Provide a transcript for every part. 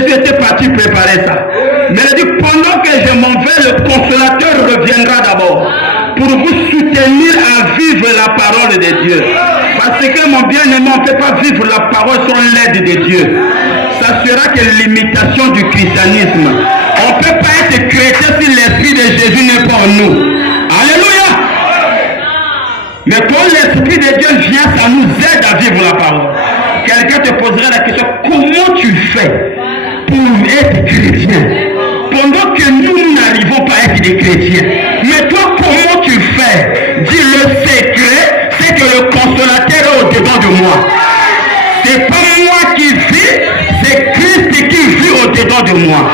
Jésus était parti préparer ça. Mais il dit, pendant que je m'en vais, le consolateur reviendra d'abord pour vous soutenir à vivre la parole de Dieu. Parce que mon bien-aimé, on ne peut pas vivre la parole sans l'aide de Dieu. Ça sera que l'imitation du christianisme. On ne peut pas être chrétien si l'Esprit de Jésus n'est pas en nous. Alléluia. Mais quand l'Esprit de Dieu vient, ça nous aide à vivre la parole. Quelqu'un te posera la question, comment tu fais pour être chrétien? Pendant que nous n'arrivons pas à être des chrétiens. Mais toi, comment tu fais? Dis, le secret, c'est que le consolateur est au-dedans de moi. C'est pas moi qui vis, c'est Christ qui vit au-dedans de moi.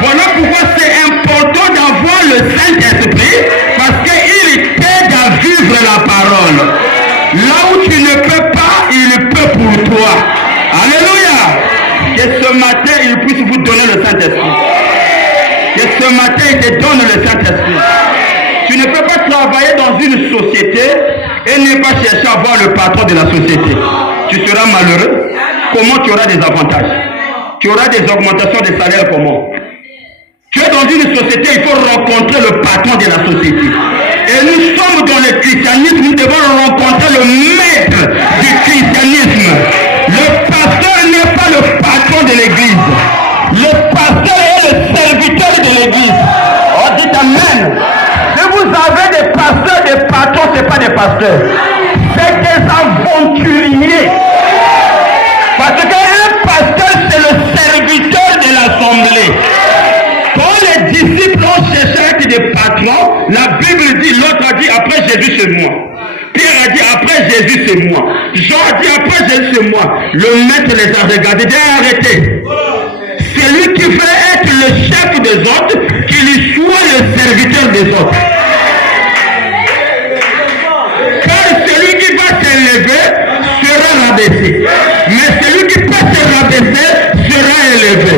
Voilà pourquoi c'est important d'avoir le Saint-Esprit, parce qu'il t'aide à vivre la parole. Là où tu ne peux pas, il peut pour toi. Alléluia. Que ce matin, il puisse vous donner le Saint-Esprit. Que ce matin, il te donne le Saint-Esprit. Tu ne peux pas travailler dans une société et ne pas chercher à voir le patron de la société. Tu seras malheureux. Comment tu auras des avantages? Tu auras des augmentations de salaire comment? Tu es dans une société, il faut rencontrer le patron de la société. Et nous sommes dans le christianisme, nous devons rencontrer le maître du christianisme. Le pasteur n'est pas le patron de l'église. Le pasteur est le serviteur de l'église. On dit amen. Si vous avez des pasteurs, des patrons, ce n'est pas des pasteurs. C'est des aventuriers. Parce qu'un pasteur, c'est le serviteur de l'assemblée. Quand les disciples ont cherché à être des patrons, la Bible dit, l'autre a dit, après Jésus c'est moi. Pierre a dit, après Jésus c'est moi. Jean a dit, après Jésus c'est moi. Le maître les a regardés, dit, arrêtez. Celui qui veut être le chef des autres, qu'il soit le serviteur des autres. Car celui qui va s'élever sera rabaissé. Mais celui qui peut se rabaisser sera élevé.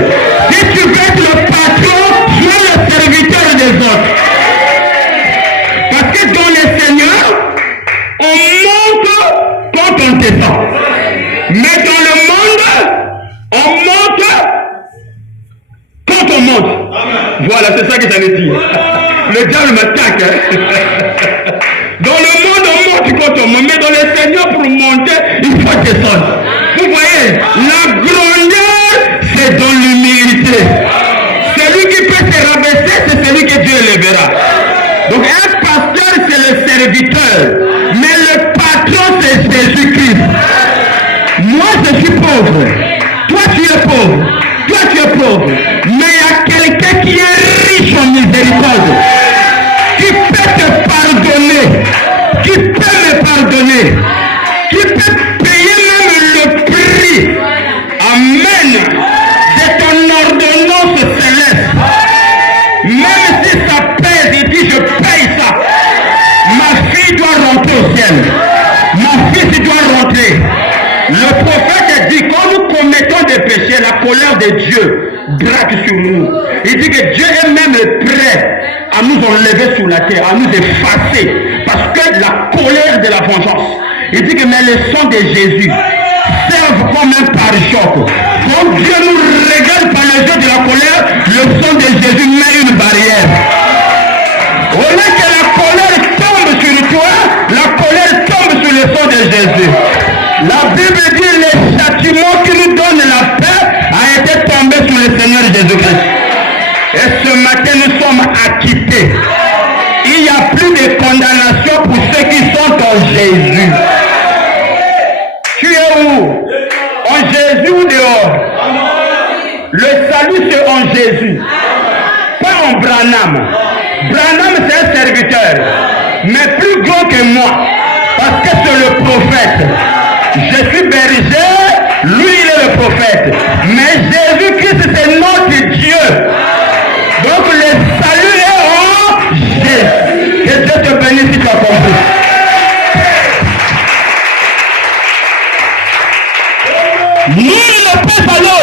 Si tu veux être le patron, sois le serviteur des autres. Parce que dans le Seigneur, on monte quand on descend. Mais dans le monde, on monte quand on monte. Voilà, c'est ça que ça veut dire. Le diable m'attaque. Dans le monde, on monte quand on monte. Mais dans le Seigneur, pour monter, il faut descendre. Vous voyez, la grandeur, c'est dans l'humilité. Celui qui peut se rabaisser, c'est celui que Dieu élèvera. Donc un pasteur, c'est le serviteur. Mais le patron, c'est Jésus-Christ. Moi, je suis pauvre. Toi, tu es pauvre. Toi, tu es pauvre. Mais il y a quelqu'un qui est riche en miséricorde. Qui peut te pardonner. Qui peut me pardonner. Qui peut payer même le prix. Amen. C'est ton ordonnance céleste. Même si ça pèse, il dit je paye ça. Ma fille doit rentrer au ciel. Mon fils doit rentrer. Le prophète dit, quand nous commettons des péchés, la colère de Dieu braque sur nous. Il dit que Dieu est même prêt à nous enlever sur la terre, à nous effacer. Parce que la colère de la vengeance. Il dit que mais le sang de Jésus serve comme un pare-choc. Quand Dieu nous regarde par les yeux de la colère, le sang de Jésus met une barrière. Au lieu que la colère tombe sur toi, la colère tombe sur le sang de Jésus. La Bible dit le châtiment qui nous donne la paix a été tombé sur le Seigneur Jésus-Christ. Et ce matin nous sommes acquittés. Il n'y a plus de condamnation pour ceux qui sont en Jésus. Tu es où? En Jésus ou dehors? Le salut c'est en Jésus. Pas en Branham. Branham c'est un serviteur. Mais plus grand que moi. Parce que c'est le prophète. Je suis berger, lui il est le prophète. Mais